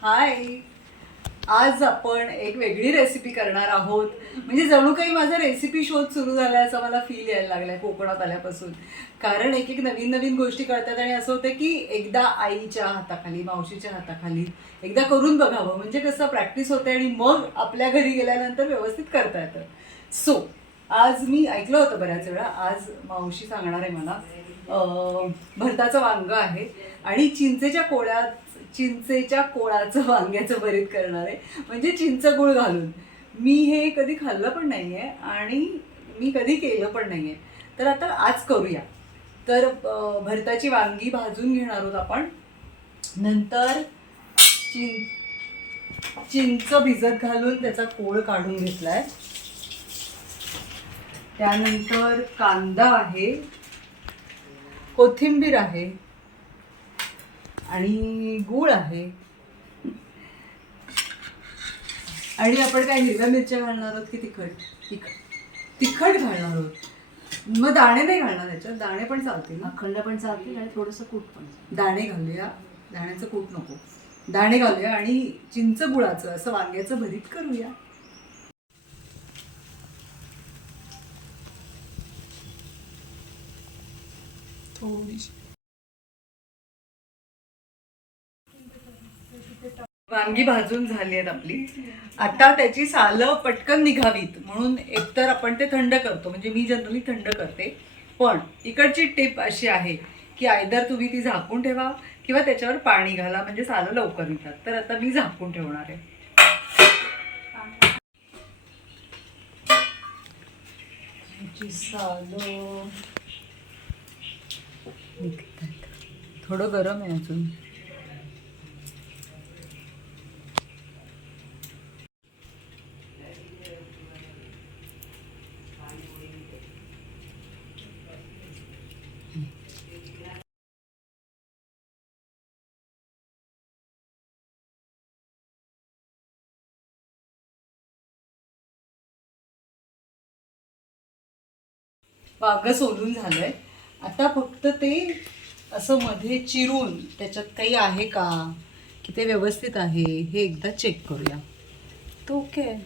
हाय. आज आपण एक वेगळी रेसिपी करणार आहोत. म्हणजे जणू काही माझा रेसिपी शोध सुरू झाला असं मला फील यायला लागलाय कोकणात आल्यापासून. कारण एक एक नवीन नवीन गोष्टी कळतात आणि असं होतं की एकदा आईच्या हाताखाली, मावशीच्या हाताखाली एकदा करून बघावं, म्हणजे कसं प्रॅक्टिस होते आणि मग आपल्या घरी गेल्यानंतर व्यवस्थित करता येतं. सो आज मी ऐकलं होतं बऱ्याच वेळा, आज मावशी सांगणार आहे मला भरताचं वांग आहे आणि चिंचेच्या कोळाचं वांग्याचं भरीत करणार आहे, म्हणजे चिंच गुळ घालून. मी हे कधी खाल्लं पण नाही आहे आणि मी कधी केलं पण नाही आहे. तर आता आज करूया. तर भरताची वांगी भाजून घेणार आहोत आपण. नंतर चिंच भिजत घालून त्याचा कोळ काढून घेतलाय. त्यानंतर कांदा आहे, कोथिंबीर आहे आणि गूळ आहे. आणि आपण काय हिरव्या मिरच्या घालणार आहोत की तिखट घालणार आहोत. मग दाणे नाही घालणार त्याच्यात, दाणे पण चालतील ना, अखंड पण चालतील आणि थोडंसं कूट पण. दाणे घालूया, दाण्याचं कूट नको, दाणे घालूया आणि चिंच गुळाचं असं वांग्याचं भरीत करूया. थोडीशी वांगी भाजून झाली आहेत आपली. आता त्याची सालं पटकन निघावीत म्हणून एकतर आपण ते थंड करतो, म्हणजे मी जनरली थंड करते. पण इकडची टिप अशी आहे की आयदर तुम्ही ती झाकून ठेवा किंवा त्याच्यावर पाणी घाला, म्हणजे सालं लवकर निघतात. तर आता मी झाकून ठेवणार आहे. सालं थोडं गरम आहे अजून. वांग सोलून झालंय. आता फक्त ते असं मध्ये चिरून त्याच्यात काही आहे का, की ते व्यवस्थित आहे हे एकदा चेक करूया. तर ओके आहे.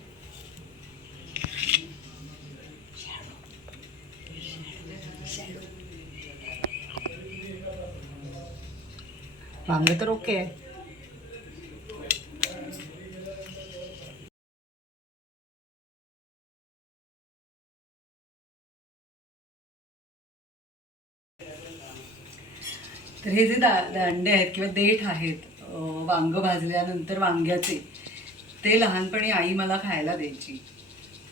वांग तर ओके आहे. तर हे जे दांडे आहेत किंवा देठ आहेत वांग भाजल्यानंतर वांग्याचे, ते लहानपणी आई मला खायला द्यायची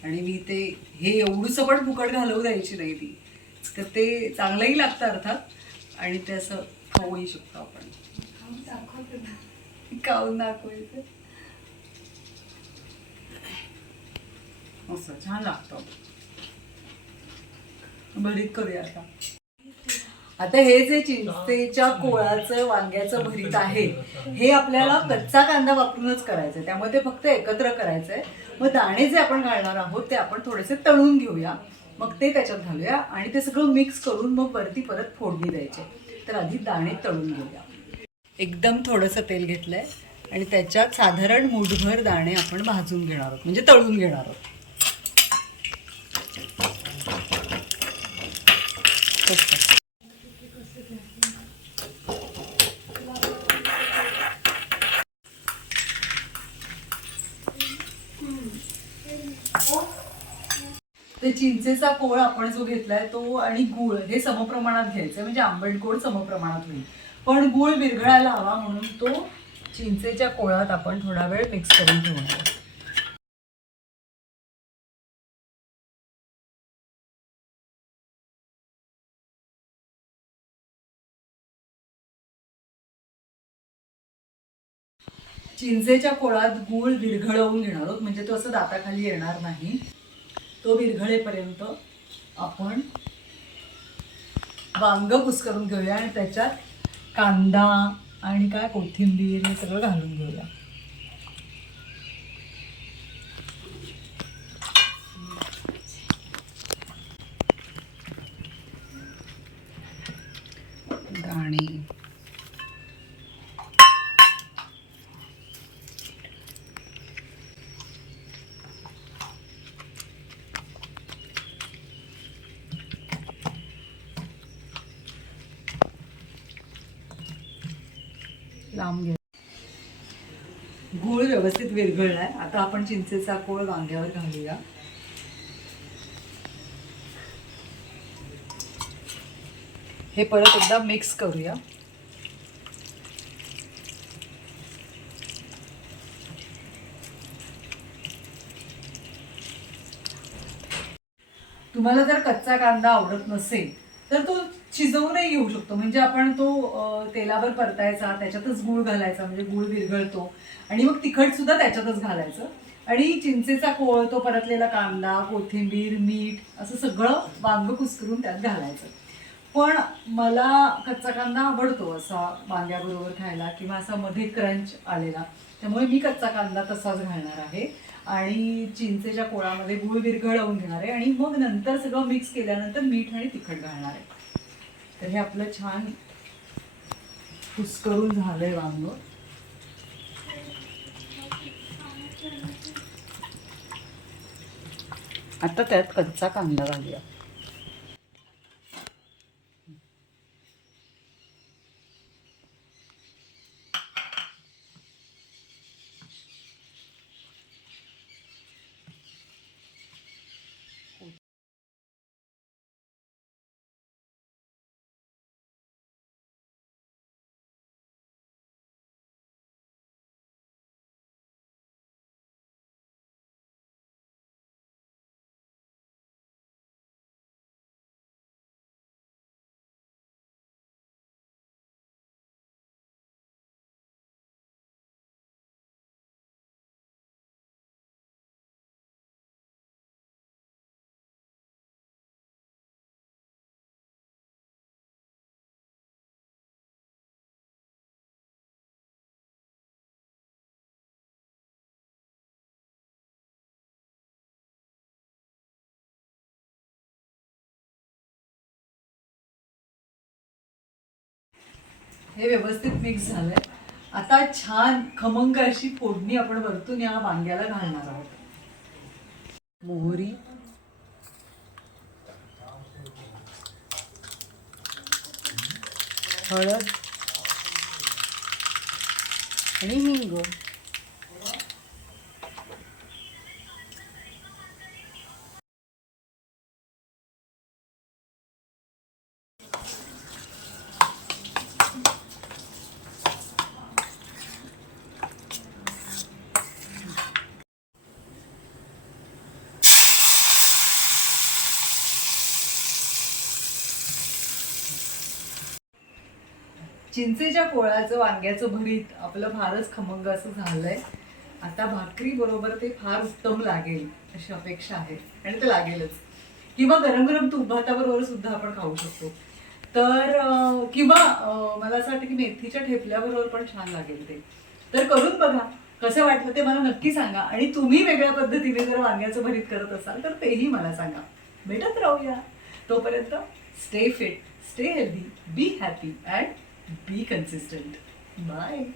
आणि मी ते हे एवढंसं पण फुकट घालवू द्यायची नाही ती. तर ते चांगलंही लागतं अर्थात आणि ते असं खाऊही शकतो आपण. खाऊन दाखवायचं, असं छान लागतं. भरीत करूया आता. आता हे जे चिंचेच्या कोळाचं वांग्याचं भरीत आहे, हे आपल्याला कच्चा कांदा वापरूनच करायचंय, त्यामुळे ते फक्त एकत्र करायचंय. मग दाणे जे आपण घालणार आहोत ते आपण थोडेसे तळून घेऊया, मग ते त्याच्यात घालूया आणि ते सगळं मिक्स करून मग वरती परत फोडणी द्यायचे. तर आधी दाणे तळून घेऊया. एकदम थोडंसं तेल घेतलंय आणि त्याच्यात साधारण मूठभर दाणे आपण भाजून घेणार आहोत, म्हणजे तळून घेणार आहोत. ते चिंचेचा कोळ आपण जो घेतलाय तो आणि गूळ हे समप्रमाणात घ्यायचं, म्हणजे आंबट गोड समप्रमाणात होईल. पण गूळ विरघळायला हवा म्हणून तो चिंचेच्या कोळात आपण थोडा वेळ मिक्स करून ठेवणार. चिंचेच्या कोळात गूळ विरघळवून घेणार आहोत, म्हणजे तो असं दाताखाली येणार नाही. तो विरघळेपर्यंत आपण वांग कुस्करून घेऊया आणि त्याच्यात कांदा आणि काय कोथिंबीर हे सगळं घालून घेऊया. दाणे लांब घ्या. गूळ व्यवस्थित विरघळलाय. आता आपण चिंचेचा कोळ वांग्यावर घालूया. हे परत एकदा मिक्स करूया. तुम्हाला जर कच्चा कांदा आवडत नसेल तर तो शिजवूनही घेऊ शकतो. म्हणजे आपण तो तेलावर परतायचा, त्याच्यातच गूळ घालायचा, म्हणजे गूळ विरघळतो आणि मग तिखट सुद्धा त्याच्यातच घालायचं आणि चिंचेचा कोळ, तो परतलेला कांदा, कोथिंबीर, मीठ असं सगळं वांग कुस्करून त्यात घालायचं. पण मला कच्चा कांदा आवडतो असा वांग्याबरोबर खायला, किंवा असा मध्ये क्रंच आलेला, त्यामुळे मी कच्चा कांदा तसाच घालणार आहे आणि चिंचेच्या कोळामध्ये गूळ विरघळवून घेणार आहे आणि मग नंतर सगळं मिक्स केल्यानंतर मीठ आणि तिखट घालणार आहे. तर हे आपलं छान कुस्करून झालंय वांग. आता त्यात कच्चा कांदा घालूया. हे व्यवस्थित मिक्स झालंय. आता छान खमंग अशी फोडणी आपण वरतून या वांग्याला घालणार आहोत. मोहरी, हळद आणि हिंग. चिंचेच्या कोळाचं वांग्याचं भरीत आपलं फारच खमंग असं झालंय. आता भाकरी बरोबर ते फार उत्तम लागेल अशी अपेक्षा आहे आणि ते लागेलच. किंवा गरम गरम तूप भाताबरोबर सुद्धा आपण खाऊ शकतो. तर किंवा मला असं वाटतं की मेथीच्या ठेपल्याबरोबर पण छान लागेल ते. तर करून बघा, कसं वाटलं ते मला नक्की सांगा. आणि तुम्ही वेगळ्या पद्धतीने जर वांग्याचं भरीत करत असाल तर तेही मला सांगा. भेटत राहूया. तोपर्यंत stay fit, stay healthy, be happy and be consistent. Bye.